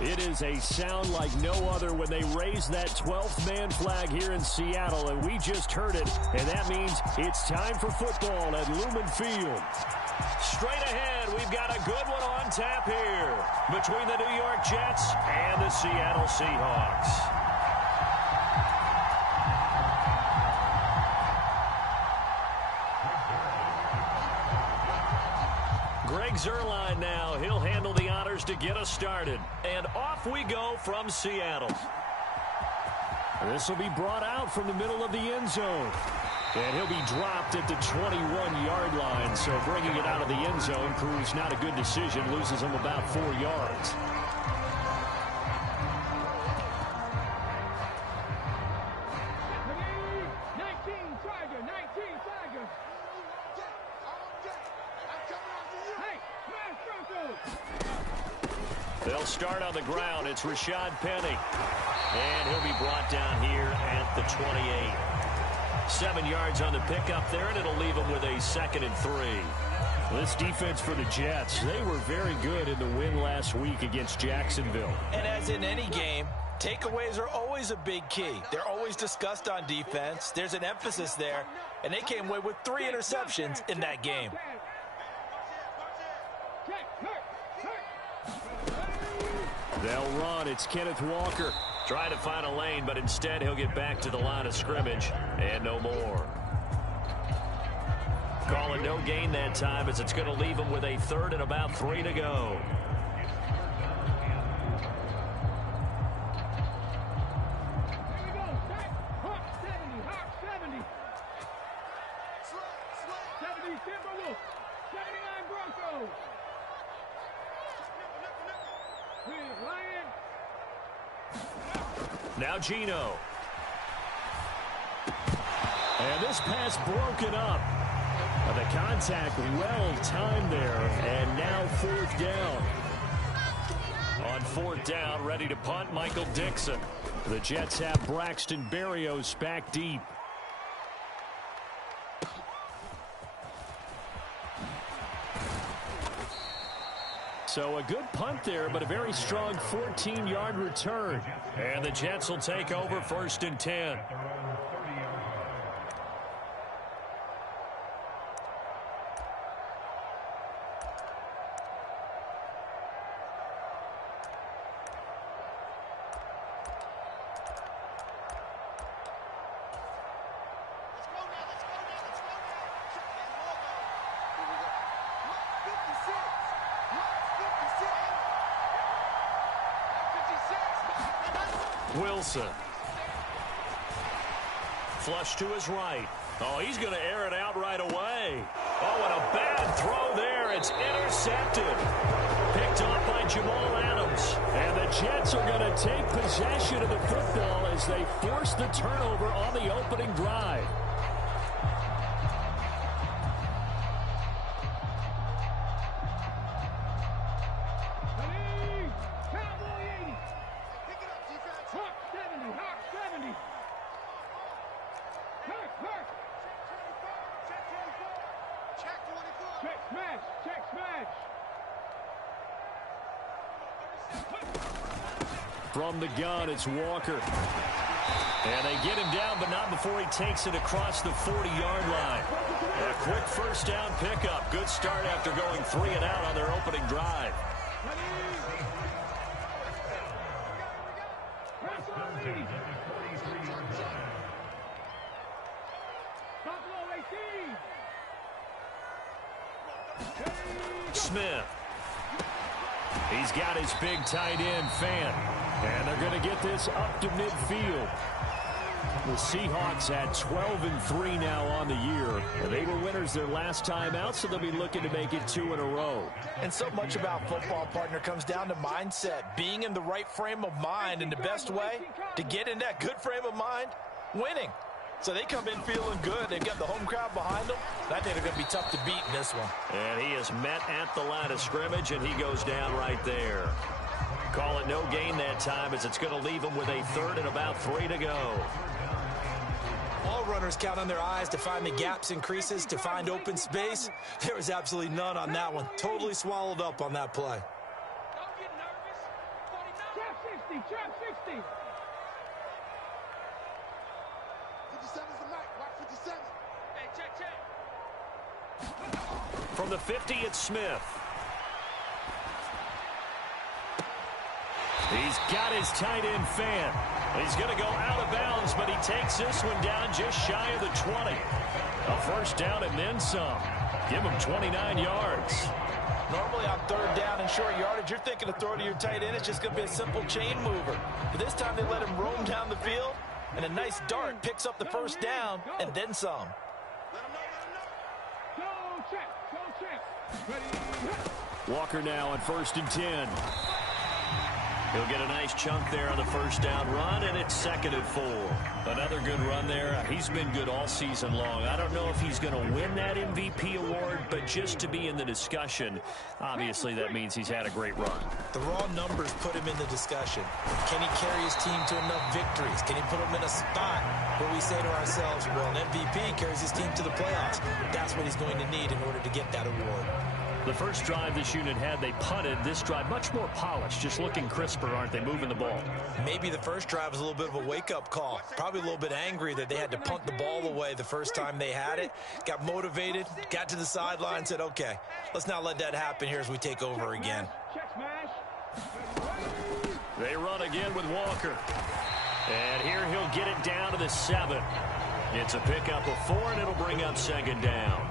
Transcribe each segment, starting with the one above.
It is a sound like no other when they raise that 12th man flag here in Seattle, and we just heard it, and that means it's time for football at Lumen Field. Straight ahead, we've got a good one on tap here between the New York Jets and the Seattle Seahawks. Greg Zuerlein now. He'll handle the honors to get us started. And off we go from Seattle. This will be brought out from the middle of the end zone. And he'll be dropped at the 21-yard line. So bringing it out of the end zone proves not a good decision. Loses him about 4 yards. They'll start on the ground. It's Rashad Penny. And he'll be brought down here at the 28. 7 yards on the pickup there, and it'll leave him with a 2nd and 3. This defense for the Jets, they were very good in the win last week against Jacksonville. And as in any game, takeaways are always a big key. They're always discussed on defense. There's an emphasis there, and they came away with 3 interceptions in that game. They'll run. It's Kenneth Walker. Trying to find a lane, but instead he'll get back to the line of scrimmage and no more. Call it no gain that time as it's going to leave him with a 3rd and about 3 to go. Now Geno. And this pass broken up. The contact well timed there. And now 4th down. On 4th down, ready to punt, Michael Dixon. The Jets have Braxton Berrios back deep. So a good punt there, but a very strong 14-yard return. And the Jets will take over 1st and 10. Wilson. Flush to his right. Oh, he's going to air it out right away. Oh, and a bad throw there. It's intercepted. Picked off by Jamal Adams. And the Jets are going to take possession of the football as they force the turnover on the opening drive. From the gun, it's Walker. And they get him down, but not before he takes it across the 40-yard line. A quick 1st down pickup. Good start after going 3 and out on their opening drive. Smith. He's got his big tight end, Fant. And they're going to get this up to midfield. The Seahawks had 12-3 now on the year. They were winners their last time out, so they'll be looking to make it 2 in a row. And so much about football, partner, comes down to mindset. Being in the right frame of mind, and the best way to get in that good frame of mind, winning. So they come in feeling good. They've got the home crowd behind them. I think they're going to be tough to beat in this one. And he is met at the line of scrimmage, and he goes down right there. Call it no gain that time as it's going to leave him with a 3rd and about 3 to go. All runners count on their eyes to find the gaps and creases, to find open space. There was absolutely none on that one. Totally swallowed up on that play. trap 60. 57's the mic. Watch 57. Hey, check. From the 50, it's Smith. He's got his tight end fan. He's going to go out of bounds, but he takes this one down just shy of the 20. A first down and then some. Give him 29 yards. Normally on third down and short yardage, you're thinking of throw to your tight end. It's just going to be a simple chain mover. But this time they let him roam down the field, and a nice dart picks up the first down and then some. Go check. Ready. Walker now on 1st and 10. He'll get a nice chunk there on the first down run, and it's 2nd and 4. Another good run there. He's been good all season long. I don't know if he's going to win that MVP award, but just to be in the discussion, obviously that means he's had a great run. The raw numbers put him in the discussion. Can he carry his team to enough victories? Can he put them in a spot where we say to ourselves, well, an MVP carries his team to the playoffs. That's what he's going to need in order to get that award. The first drive this unit had, they punted. This drive, much more polished, just looking crisper, aren't they, moving the ball? Maybe the first drive was a little bit of a wake-up call. Probably a little bit angry that they had to punt the ball away the first time they had it. Got motivated, got to the sideline, said, okay, let's not let that happen here as we take over again. Check smash. They run again with Walker. And here he'll get it down to the 7. It's a pickup of 4, and it'll bring up 2nd down.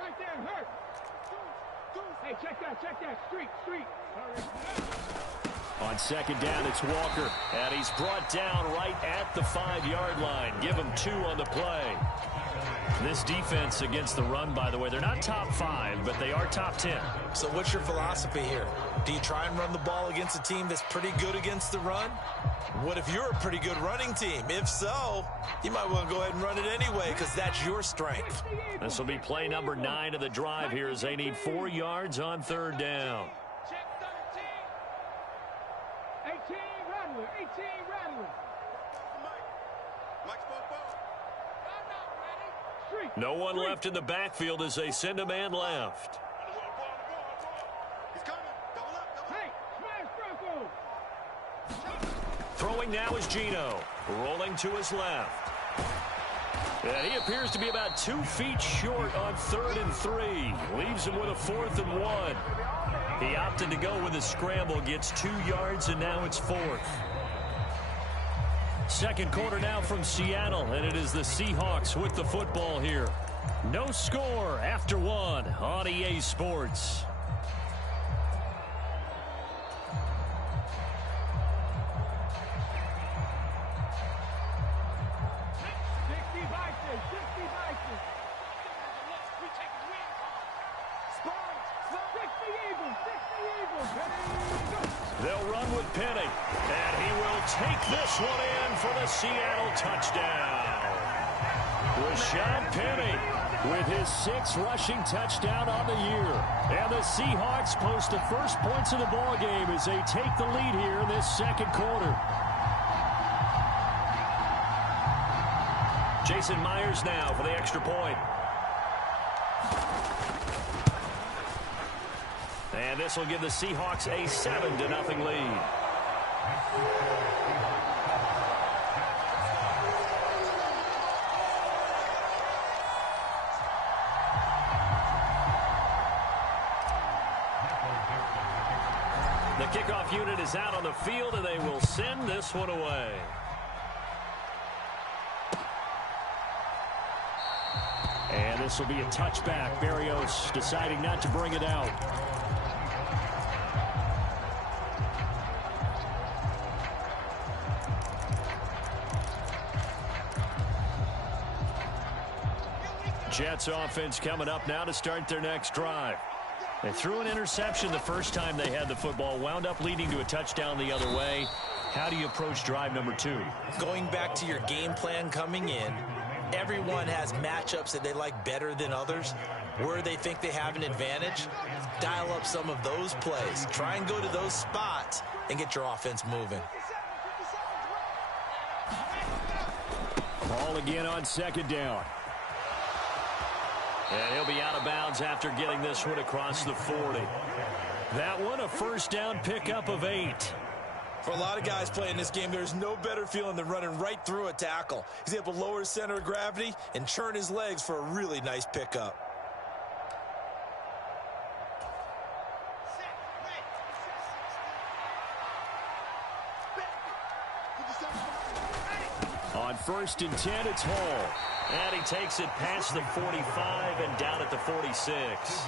Right there, hurt. Hey, check that, street. On 2nd down, it's Walker, and he's brought down right at the 5-yard line. Give him 2 on the play. This defense against the run, by the way, they're not top 5, but they are top 10. So what's your philosophy here? Do you try and run the ball against a team that's pretty good against the run? What if you're a pretty good running team? If so, you might want to go ahead and run it anyway because that's your strength. This will be play number 9 of the drive here as they need 4 yards on 3rd down. 18 Rattler. No one left in the backfield as they send a man left. Hey, smash Bronco. Throwing now is Geno, rolling to his left. And he appears to be about 2 feet short on 3rd and 3. Leaves him with a 4th and 1. He opted to go with a scramble, gets 2 yards, and now it's 4th. Second quarter now from Seattle, and it is the Seahawks with the football here. No score after 1 on EA Sports. They'll run with Penny, and he will take this one in for the Seattle touchdown. Rashad Penny with his 6th rushing touchdown on the year. And the Seahawks post the first points of the ball game as they take the lead here in this 2nd quarter. Jason Myers now for the extra point. And this will give the Seahawks a 7-0 lead. The kickoff unit is out on the field, and they will send this one away. And this will be a touchback. Berrios deciding not to bring it out. Jets offense coming up now to start their next drive. They threw an interception the first time they had the football, wound up leading to a touchdown the other way. How do you approach drive number 2? Going back to your game plan coming in, Everyone has matchups that they like better than others. Where they think they have an advantage, dial up some of those plays. Try and go to those spots and get your offense moving. Ball again on second down. And he'll be out of bounds after getting this one across the 40. That one, a first down pickup of 8. For a lot of guys playing this game, there's no better feeling than running right through a tackle. He's able to lower his center of gravity and churn his legs for a really nice pickup. On 1st and 10, it's Hall. And he takes it past the 45 and down at the 46.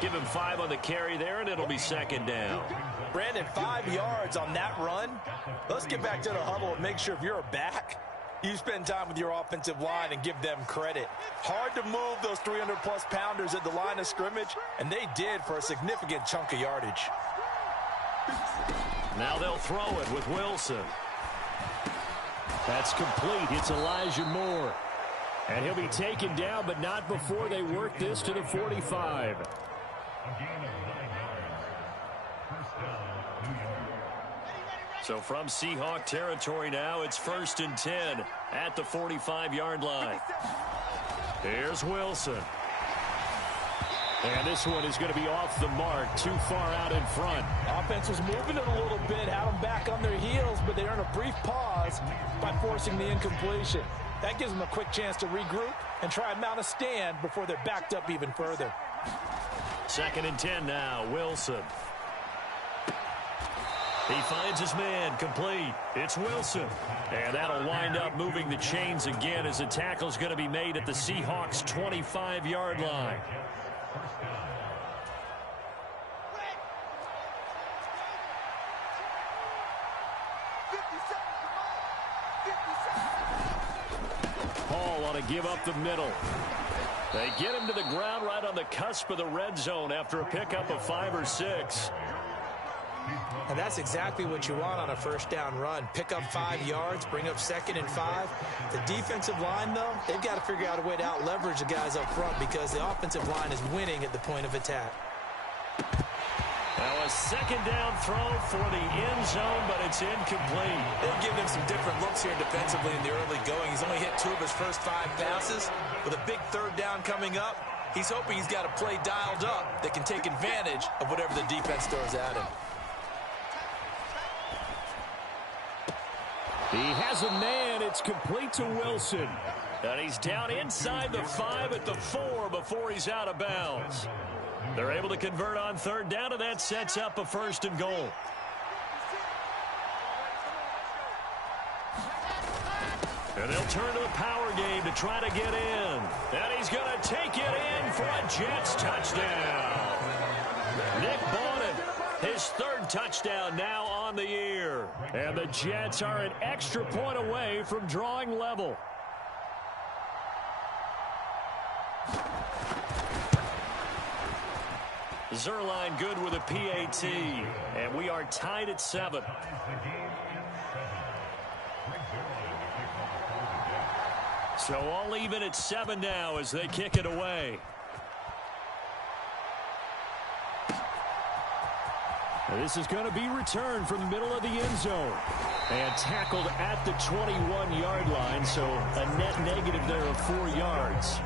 Give him 5 on the carry there, and it'll be second down. Brandon, 5 yards on that run. Let's get back to the huddle and make sure if you're a back, you spend time with your offensive line and give them credit. Hard to move those 300-plus pounders at the line of scrimmage, and they did for a significant chunk of yardage. Now they'll throw it with Wilson. That's complete. It's Elijah Moore. And he'll be taken down, but not before they work this to the 45. So from Seahawk territory now, it's 1st and 10 at the 45-yard line. Here's Wilson. And this one is going to be off the mark, too far out in front. Offense was moving it a little bit, had them back on their heels, but they earned a brief pause by forcing the incompletion. That gives them a quick chance to regroup and try and mount a stand before they're backed up even further. 2nd and 10 now, Wilson. He finds his man, complete. It's Wilson. And that'll wind up moving the chains again as the tackle's going to be made at the Seahawks' 25-yard line. Hall on a give up the middle. They get him to the ground right on the cusp of the red zone after a pickup of 5 or 6. And that's exactly what you want on a first down run. Pick up 5 yards, bring up 2nd and 5. The defensive line, though, they've got to figure out a way to out-leverage the guys up front because the offensive line is winning at the point of attack. Now a second down throw for the end zone, but it's incomplete. They'll give him some different looks here defensively in the early going. He's only hit 2 of his first 5 passes. With a big 3rd down coming up, he's hoping he's got a play dialed up that can take advantage of whatever the defense throws at him. He has a man. It's complete to Wilson. And he's down inside the 5 at the 4 before he's out of bounds. They're able to convert on 3rd down, and that sets up a 1st and goal. And they'll turn to the power game to try to get in. And he's going to take it in for a Jets touchdown. Nick Bawden, his 3rd touchdown now on the year. And the Jets are an extra point away from drawing level. Zuerlein good with a PAT. And we are tied at 7. So all even at 7 now as they kick it away. This is going to be returned from the middle of the end zone. And tackled at the 21-yard line, so a net negative there of 4 yards.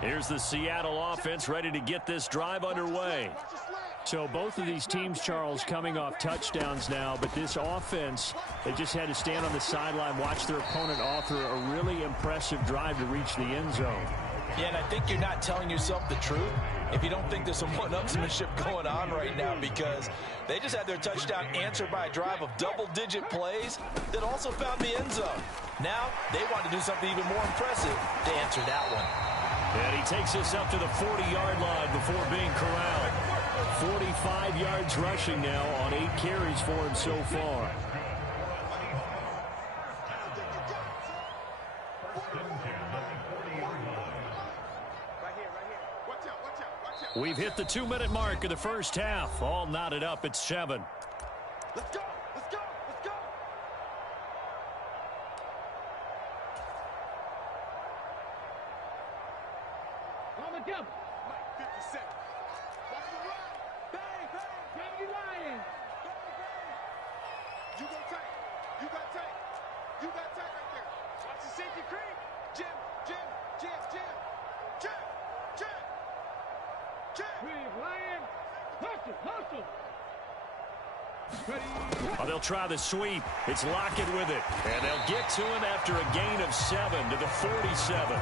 Here's the Seattle offense ready to get this drive underway. So both of these teams, Charles, coming off touchdowns now, but this offense, they just had to stand on the sideline, watch their opponent author a really impressive drive to reach the end zone. Yeah, and I think you're not telling yourself the truth if you don't think there's some one-upsmanship going on right now, because they just had their touchdown answered by a drive of double-digit plays that also found the end zone. Now they want to do something even more impressive to answer that one. And he takes this up to the 40-yard line before being corralled. 45 yards rushing now on 8 carries for him so far. We've hit the 2-minute mark of the first half. All knotted up at 7. Let's go. Let's go. Let's go. On the jump. Mike, 57. Watch the run. Bang, bang. Jamie Ryan. Bang, bang. You go tight. You got tight. You got tight right there. Watch the safety creep. Jim, Jim, Jim, Jim. Jim, Jim. Jim. Big Ryan. Hustle, hustle. Ready. Oh, they'll try the sweep. It's Lockett with it. And they'll get to him after a gain of 7 to the 47.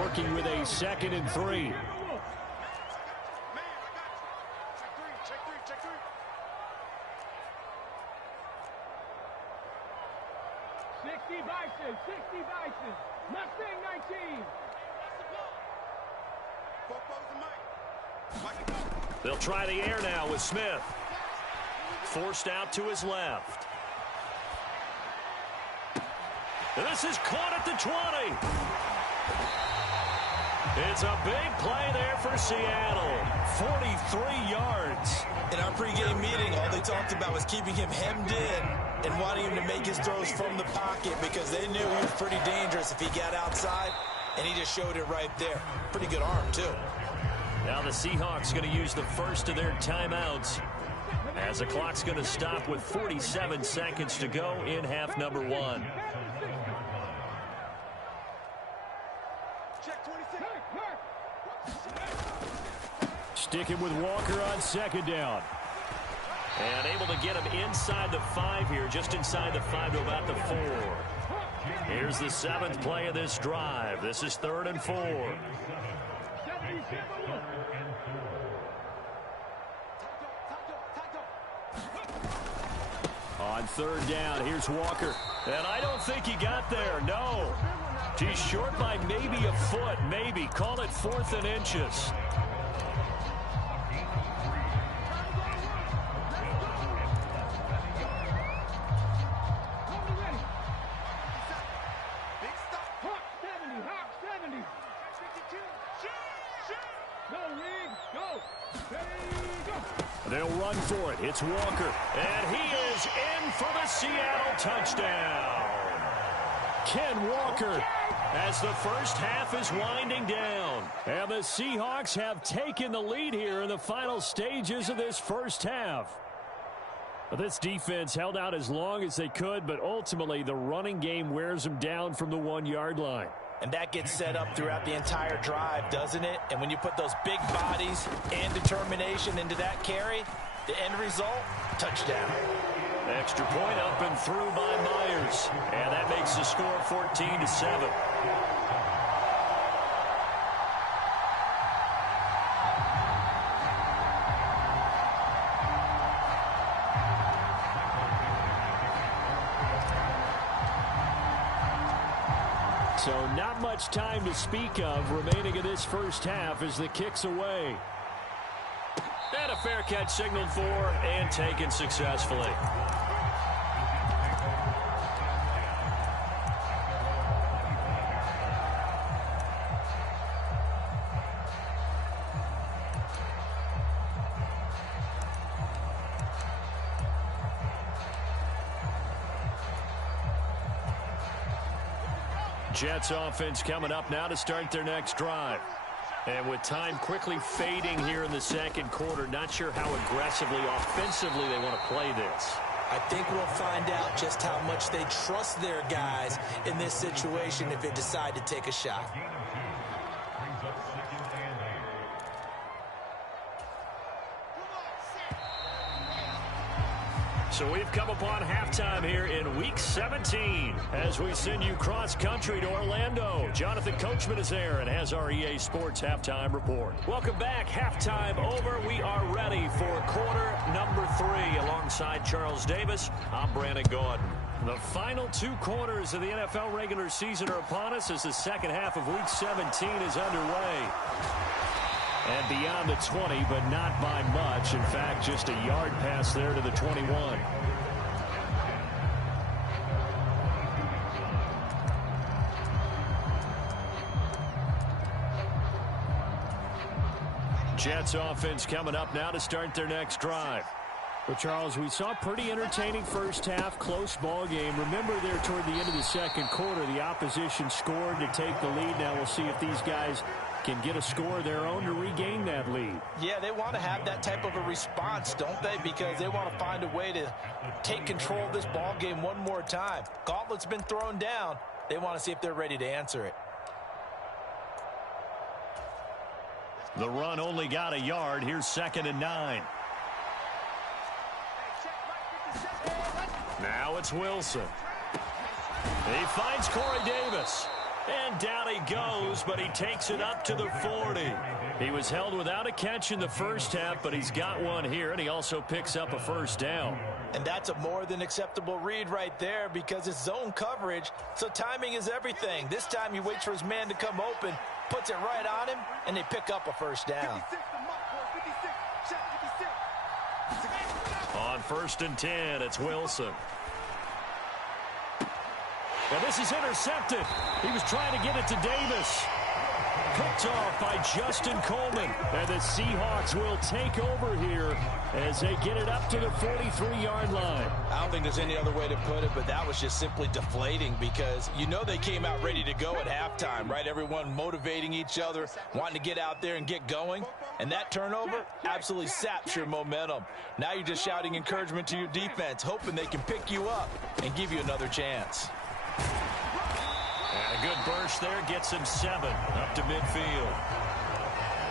Working with a 2nd and 3. Man, I got you. Check three, check three, check three. 60 Bison, 60 Bison. Mustang 19. Four and Mike. Mike, go. They'll try the air now with Smith. Forced out to his left. And this is caught at the 20. It's a big play there for Seattle. 43 yards. In our pregame meeting, all they talked about was keeping him hemmed in and wanting him to make his throws from the pocket because they knew he was pretty dangerous if he got outside, and he just showed it right there. Pretty good arm, too. Now the Seahawks going to use the first of their timeouts as the clock's going to stop with 47 seconds to go in half number 1. Check 26. Sticking with Walker on 2nd down. And able to get him inside the 5 here, just inside the 5 to about the 4. Here's the 7th play of this drive. This is 3rd and 4. On 3rd down, here's Walker. And I don't think he got there, no. He's short by maybe a foot, maybe. Call it 4th and inches. Big stop. Hawk 70, Hawk 70. 52. Shoot. Go, Rig, go. Ready, go. They'll run for it. It's Walker. And he is in for the Seattle touchdown. Ken Walker as the first half is winding down. And the Seahawks have taken the lead here in the final stages of this first half. This defense held out as long as they could, but ultimately the running game wears them down from the 1-yard line. And that gets set up throughout the entire drive, doesn't it? And when you put those big bodies and determination into that carry, the end result, touchdown. Extra point up and through by Myers. And that makes the score 14-7. So not much time to speak of remaining in this first half as the kick's away. And a fair catch signaled for and taken successfully. Jets offense coming up now to start their next drive. And with time quickly fading here in the second quarter, not sure how aggressively, offensively they want to play this. I think we'll find out just how much they trust their guys in this situation if they decide to take a shot. So we've come upon halftime here in Week 17 as we send you cross-country to Orlando. Jonathan Coachman is there and has our EA Sports Halftime Report. Welcome back. Halftime over. We are ready for quarter number 3. Alongside Charles Davis, I'm Brandon Gaudin. The final 2 quarters of the NFL regular season are upon us as the second half of Week 17 is underway. And beyond the 20, but not by much. In fact, just a yard pass there to the 21. Jets offense coming up now to start their next drive. Well, Charles, we saw a pretty entertaining first half, close ball game. Remember there toward the end of the second quarter, the opposition scored to take the lead. Now we'll see if these guys can get a score of their own to regain that lead. Yeah, they want to have that type of a response, don't they? Because they want to find a way to take control of this ball game one more time. Gauntlet's been thrown down. They want to see if they're ready to answer it. The run only got a yard. Here's 2nd and 9. Now it's Wilson. He finds Corey Davis. And down he goes, but he takes it up to the 40. He was held without a catch in the first half, but he's got one here, and he also picks up a first down. And that's a more than acceptable read right there because it's zone coverage, so timing is everything. This time he waits for his man to come open, puts it right on him, and they pick up a first down. On 1st and 10, it's Wilson. Well, this is intercepted. He was trying to get it to Davis. Picked off by Justin Coleman. And the Seahawks will take over here as they get it up to the 43-yard line. I don't think there's any other way to put it, but that was just simply deflating because you know they came out ready to go at halftime, right? Everyone motivating each other, wanting to get out there and get going. And that turnover absolutely saps your momentum. Now you're just shouting encouragement to your defense, hoping they can pick you up and give you another chance. And a good burst there gets him 7 up to midfield.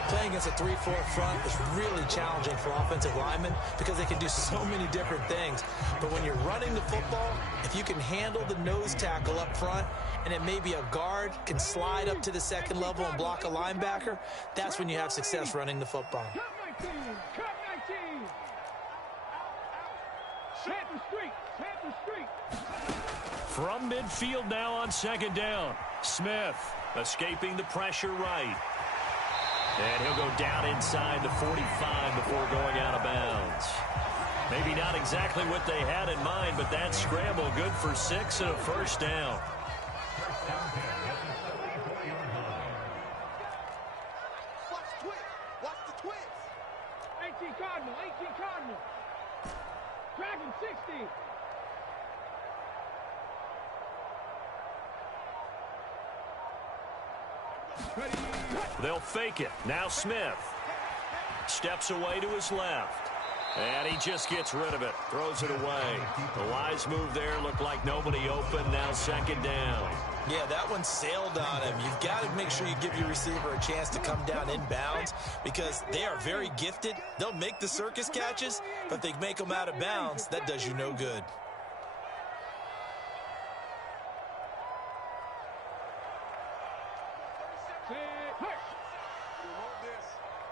Playing against a 3-4 front is really challenging for offensive linemen because they can do so many different things. But when you're running the football, if you can handle the nose tackle up front and it may be a guard can slide up to the second level and block a linebacker, that's when you have success running the football. Cut 19. Cut 19. Panther Street. Panther Street. From midfield now on 2nd down. Smith escaping the pressure right. And he'll go down inside the 45 before going out of bounds. Maybe not exactly what they had in mind, but that scramble good for 6 and a first down. Watch the twins. 18 Cardinal. 18 Cardinal. Dragon 60. They'll fake it. Now Smith steps away to his left. And he just gets rid of it. Throws it away. The wise move there looked like nobody open. Now 2nd down. Yeah, that one sailed on him. You've got to make sure you give your receiver a chance to come down inbounds because they are very gifted. They'll make the circus catches, but if they make them out of bounds, that does you no good.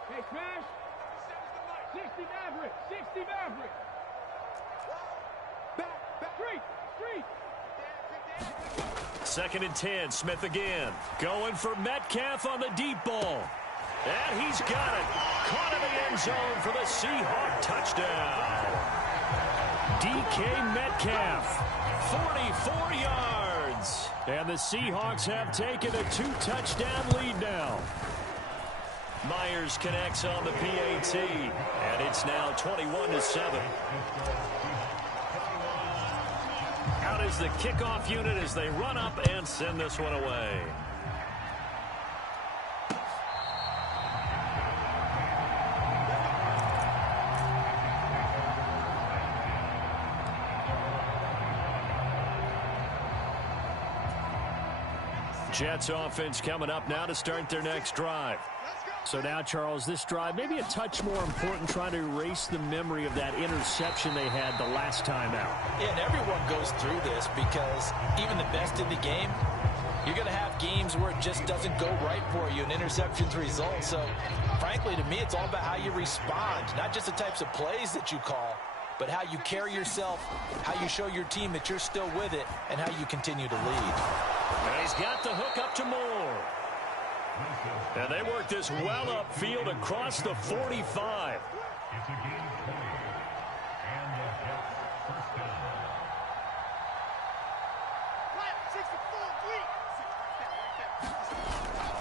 Hey, smash. 60 Maverick. 60 Maverick. Street. 2nd and 10. Smith again. Going for Metcalf on the deep ball. And he's got it. Caught in the end zone for the Seahawk touchdown. DK Metcalf. 44 yards. And the Seahawks have taken a 2-touchdown lead now. Myers connects on the PAT, and it's now 21-7. Out is the kickoff unit as they run up and send this one away. Jets offense coming up now to start their next drive. So now, Charles, this drive maybe a touch more important, trying to erase the memory of that interception they had the last time out. Yeah, and everyone goes through this because even the best in the game, you're going to have games where it just doesn't go right for you and interceptions result. So, frankly, to me, it's all about how you respond, not just the types of plays that you call. but how you carry yourself, how you show your team that you're still with it, and how you continue to lead. And he's got the hook up to Moore. And they work this well upfield across the 45.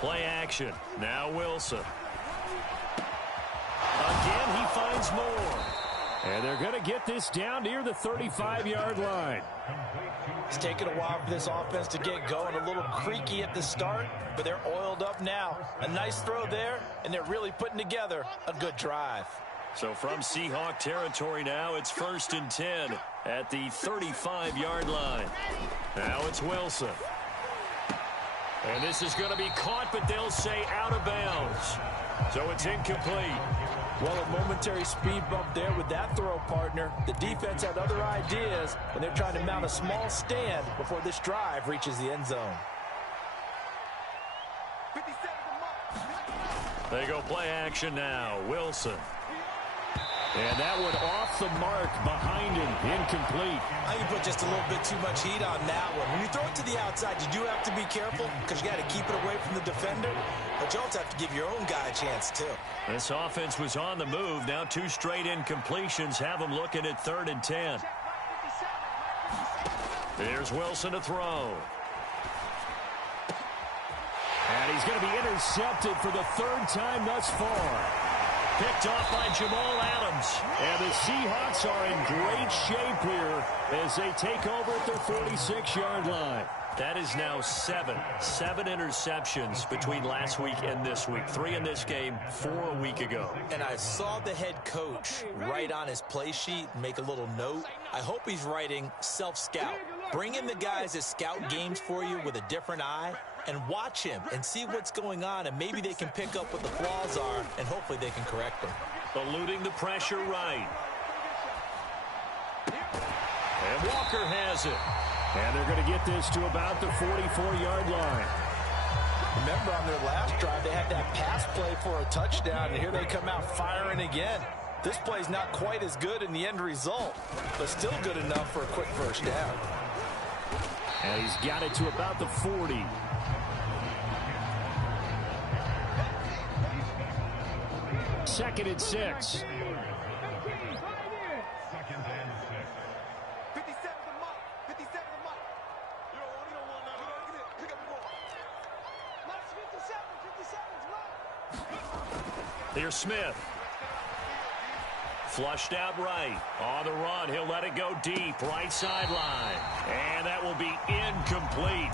Play action. Now Wilson. Again, he finds Moore. And they're going to get this down near the 35-yard line. It's taken a while for this offense to get going. A little creaky at the start, but they're oiled up now. A nice throw there, and they're really putting together a good drive. So from Seahawk territory now, it's 1st and 10 at the 35-yard line. Now it's Wilson. And this is going to be caught, but they'll say out of bounds. So it's incomplete. Well, a momentary speed bump there with that throw, partner. The defense had other ideas, and they're trying to mount a small stand before this drive reaches the end zone. They go play action now. Wilson. And that one off the mark behind him. Incomplete. I think you put just a little bit too much heat on that one. When you throw it to the outside, you do have to be careful because you got to keep it away from the defender. But you also have to give your own guy a chance, too. This offense was on the move. Now 2 straight incompletions have them looking at 3rd and 10. Here's Wilson to throw. And he's going to be intercepted for the 3rd time thus far. Picked off by Jamal Adams. And the Seahawks are in great shape here as they take over at their 46-yard line. That is now 7 interceptions between last week and this week. 3 in this game, 4 a week ago. And I saw the head coach write on his play sheet and make a little note. I hope he's writing self-scout. Bring in the guys that scout games for you with a different eye and watch him and see what's going on, and maybe they can pick up what the flaws are, and hopefully they can correct them. Eluding the pressure right. And Walker has it. And they're going to get this to about the 44-yard line. Remember, on their last drive, they had that pass play for a touchdown, and here they come out firing again. This play's not quite as good in the end result, but still good enough for a quick first down. And he's got it to about the 40. Second and 6. Here's Smith. Flushed out right. On the run. He'll let it go deep. Right sideline. And that will be incomplete.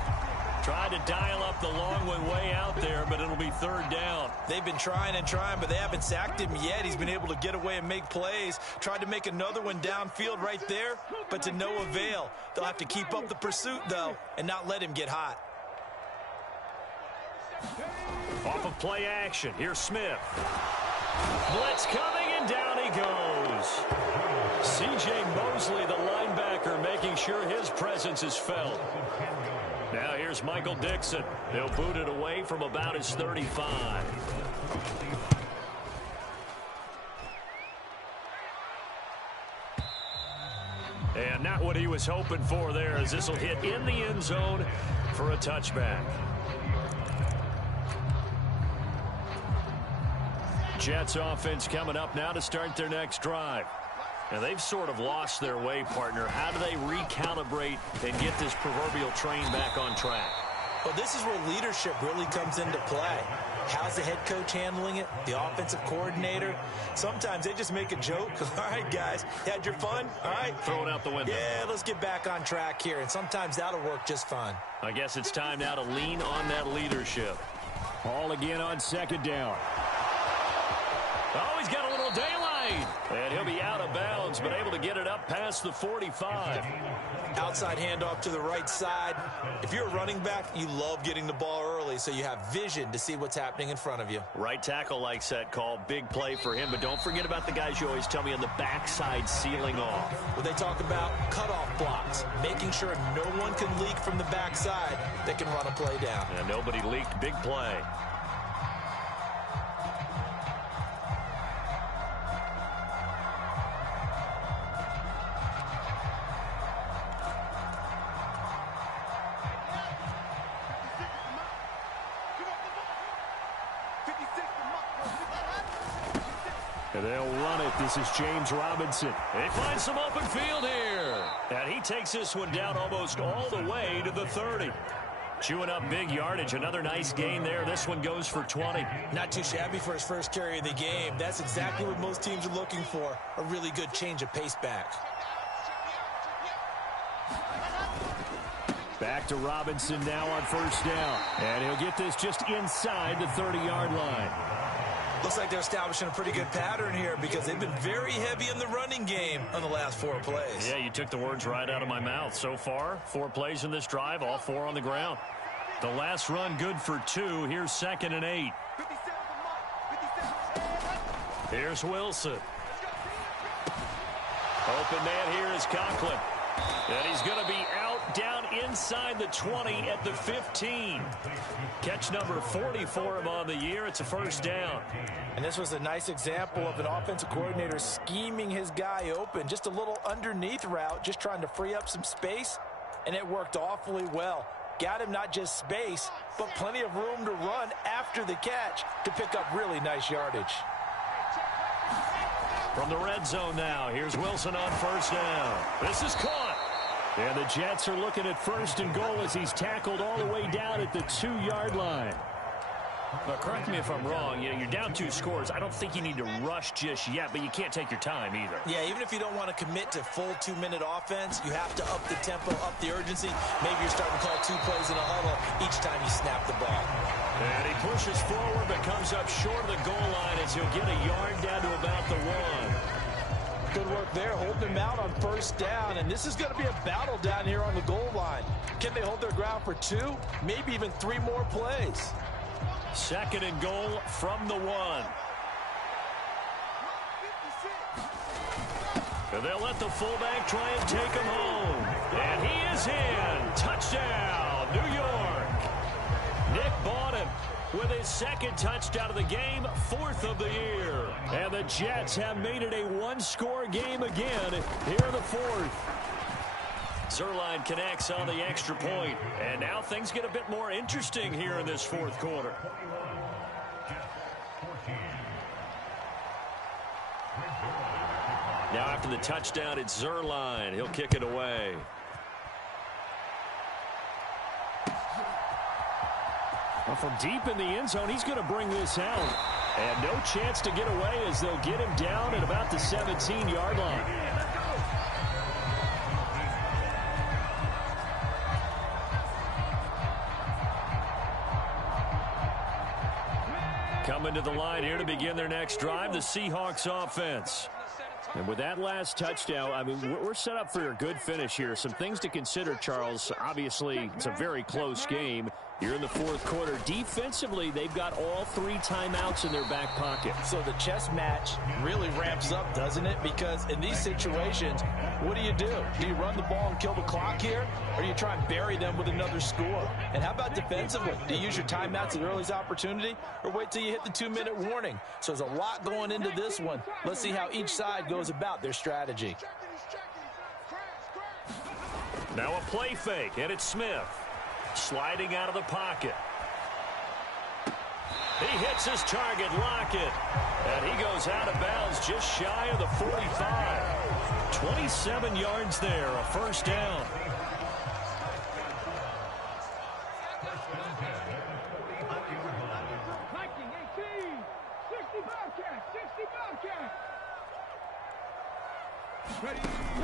Tried to dial up the long one way out there, but it'll be 3rd down. They've been trying and trying, but they haven't sacked him yet. He's been able to get away and make plays. Tried to make another one downfield right there, but to no avail. They'll have to keep up the pursuit, though, and not let him get hot. Off of play action. Here's Smith. Blitz coming, and down he goes. C.J. Mosley, the linebacker, making sure his presence is felt. Now here's Michael Dixon. They'll boot it away from about his 35. And not what he was hoping for there, as this will hit in the end zone for a touchback. Jets offense coming up now to start their next drive. Now, they've sort of lost their way, partner. How do they recalibrate and get this proverbial train back on track? Well, this is where leadership really comes into play. How's the head coach handling it? The offensive coordinator? Sometimes they just make a joke. All right, guys, had your fun? All right. Throw it out the window. Yeah, let's get back on track here. And sometimes that'll work just fine. I guess it's time now to lean on that leadership. Ball again on 2nd down. Oh, he's got a little daylight. And he'll be out of bounds, but able to get it up past the 45. Outside handoff to the right side. If you're a running back, you love getting the ball early so you have vision to see what's happening in front of you. Right tackle likes that call. Big play for him, but don't forget about the guys you always tell me on the backside sealing off. Well, they talk about cutoff blocks, making sure no one can leak from the backside that can run a play down. And nobody leaked. Big play. They'll run it. This is James Robinson. They find some open field here. And he takes this one down almost all the way to the 30. Chewing up big yardage. Another nice gain there. This one goes for 20. Not too shabby for his first carry of the game. That's exactly what most teams are looking for. A really good change of pace back. Back to Robinson now on first down. And he'll get this just inside the 30-yard line. Looks like they're establishing a pretty good pattern here because they've been very heavy in the running game on the last 4 plays. Yeah, you took the words right out of my mouth. So far, 4 plays in this drive, all 4 on the ground. The last run good for 2. Here's 2nd and 8. Here's Wilson. Open man here is Conklin. And he's going to be out down inside the 20 at the 15. Catch number 40 for him on the year. It's a first down. And this was a nice example of an offensive coordinator scheming his guy open. Just a little underneath route, just trying to free up some space. And it worked awfully well. Got him not just space, but plenty of room to run after the catch to pick up really nice yardage. From the red zone now, here's Wilson on first down. This is caught. And the Jets are looking at 1st and goal as he's tackled all the way down at the 2-yard line. But correct me if I'm wrong, you're down 2 scores. I don't think you need to rush just yet, but you can't take your time either. Yeah, even if you don't want to commit to full 2-minute offense, you have to up the tempo, up the urgency. Maybe you're starting to call 2 plays in a huddle each time you snap the ball. And he pushes forward but comes up short of the goal line as he'll get a yard down to about the 1. Good work there, holding him out on first down. And this is going to be a battle down here on the goal line. Can they hold their ground for 2, maybe even 3 more plays? 2nd and goal from the 1. And they'll let the fullback try and take him home. And he is in. Touchdown, New York. Nick Bawden with his 2nd touchdown of the game, 4th of the year. And the Jets have made it a 1-score game again here in the 4th. Zuerlein connects on the extra point. And now things get a bit more interesting here in this 4th quarter. Now after the touchdown, it's Zuerlein. He'll kick it away. Well, from deep in the end zone, he's going to bring this out. And no chance to get away as they'll get him down at about the 17-yard line. Coming to the line here to begin their next drive, the Seahawks offense. And with that last touchdown, I mean, we're set up for a good finish here. Some things to consider, Charles. Obviously, it's a very close game. Here in the 4th quarter, defensively, they've got all 3 timeouts in their back pocket. So the chess match really ramps up, doesn't it? Because in these situations, what do? Do you run the ball and kill the clock here? Or do you try and bury them with another score? And how about defensively? Do you use your timeouts at the earliest opportunity? Or wait till you hit the 2-minute warning? So there's a lot going into this one. Let's see how each side goes about their strategy. Now a play fake, and it's Smith. Sliding out of the pocket. He hits his target, Lockett. And he goes out of bounds just shy of the 45. 27 yards there, a first down.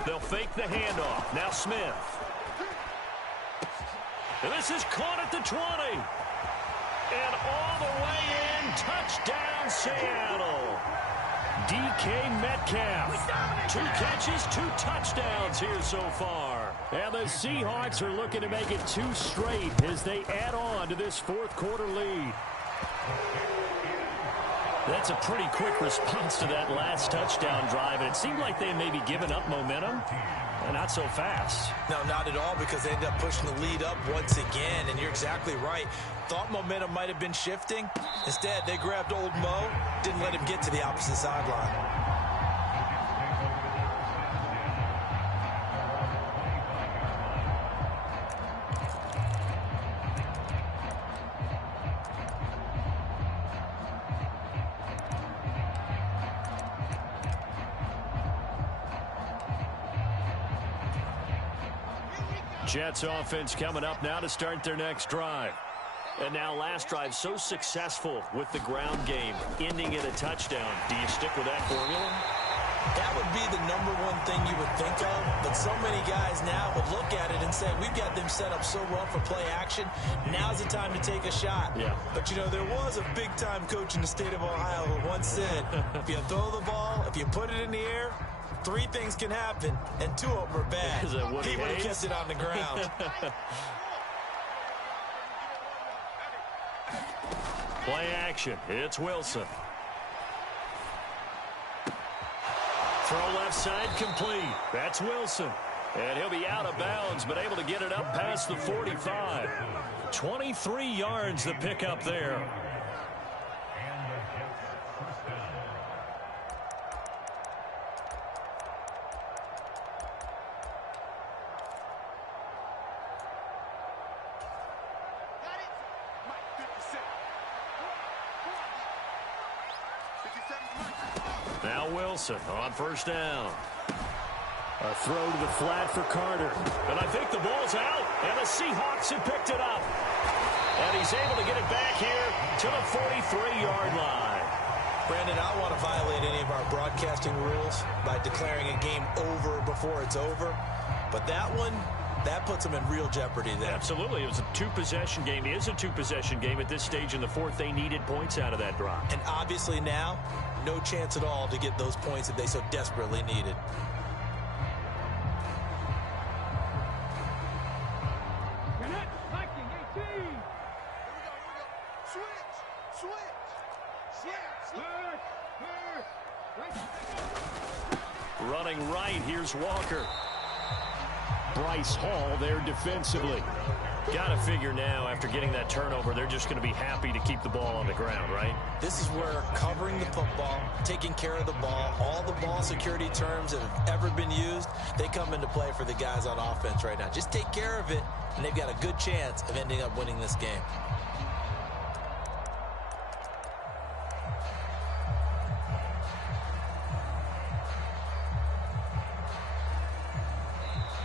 They'll fake the handoff. Now Smith. And this is caught at the 20. And all the way in, touchdown Seattle. DK Metcalf. 2 catches, 2 touchdowns here so far. And the Seahawks are looking to make it 2 straight as they add on to this 4th quarter lead. That's a pretty quick response to that last touchdown drive. And it seemed like they may be giving up momentum. Not so fast. No, not at all, because they ended up pushing the lead up once again. And you're exactly right. Thought momentum might have been shifting. Instead, they grabbed old Mo, didn't let him get to the opposite sideline. Jets offense coming up now to start their next drive. And now last drive so successful with the ground game, ending in a touchdown. Do you stick with that formula? That would be the number one thing you would think of, but so many guys now would look at it and say, we've got them set up so well for play action. Now's the time to take a shot. Yeah. But, you know, there was a big-time coach in the state of Ohio who once said, if you throw the ball, if you put it in the air, 3 things can happen, and 2 of them are bad. He would have kept it on the ground. Play action. It's Wilson. Throw left side complete. That's Wilson. And he'll be out of bounds, but able to get it up past the 45. 23 yards the pickup there. Now Wilson on first down. A throw to the flat for Carter. And I think the ball's out. And the Seahawks have picked it up. And he's able to get it back here to the 43-yard line. Brandon, I don't want to violate any of our broadcasting rules by declaring a game over before it's over. But that one, that puts them in real jeopardy there. Absolutely. It was a 2-possession game. It is a 2-possession game at this stage in the fourth. They needed points out of that drive. And obviously now, no chance at all to get those points that they so desperately needed. Running right, here's Walker. Bryce Hall there defensively. Got to figure now, after getting that turnover, they're just going to be happy to keep the ball on the ground, right? This is where covering the football, taking care of the ball, all the ball security terms that have ever been used, they come into play for the guys on offense right now. Just take care of it, and they've got a good chance of ending up winning this game.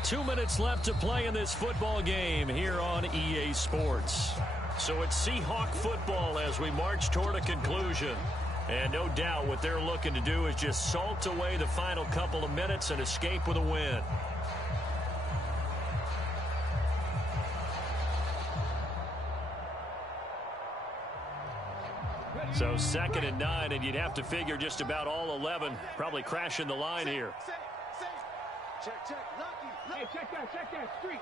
Two minutes left to play in this football game here on EA Sports. So it's Seahawk football as we march toward a conclusion. And no doubt what they're looking to do is just salt away the final couple of minutes and escape with a win. So 2nd and 9, and you'd have to figure just about all 11 probably crashing the line here. Check, Lucky. Hey, check that streak.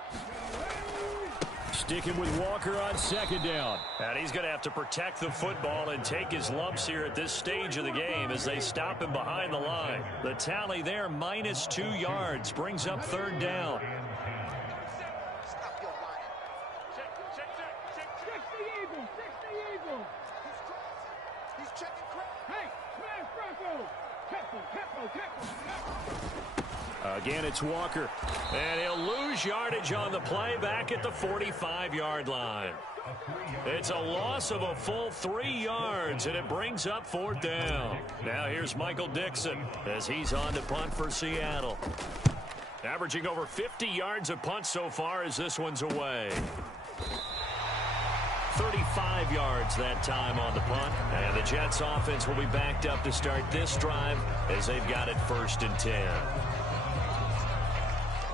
Sticking with Walker on 2nd down. And he's going to have to protect the football and take his lumps here at this stage of the game as they stop him behind the line. The tally there, minus 2 yards, brings up 3rd down. Check the eagle. He's checking crap. Hey, smash Bronco. Careful. Again, it's Walker. And he'll lose yardage on the play back at the 45-yard line. It's a loss of a full 3 yards, and it brings up 4th down. Now here's Michael Dixon as he's on to punt for Seattle. Averaging over 50 yards a punt so far as this one's away. 35 yards that time on the punt. And the Jets offense will be backed up to start this drive as they've got it 1st and 10.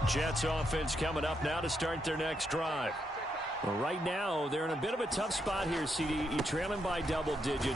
Jets offense coming up now to start their next drive. Well, right now, they're in a bit of a tough spot here, CD. You're trailing by double digits.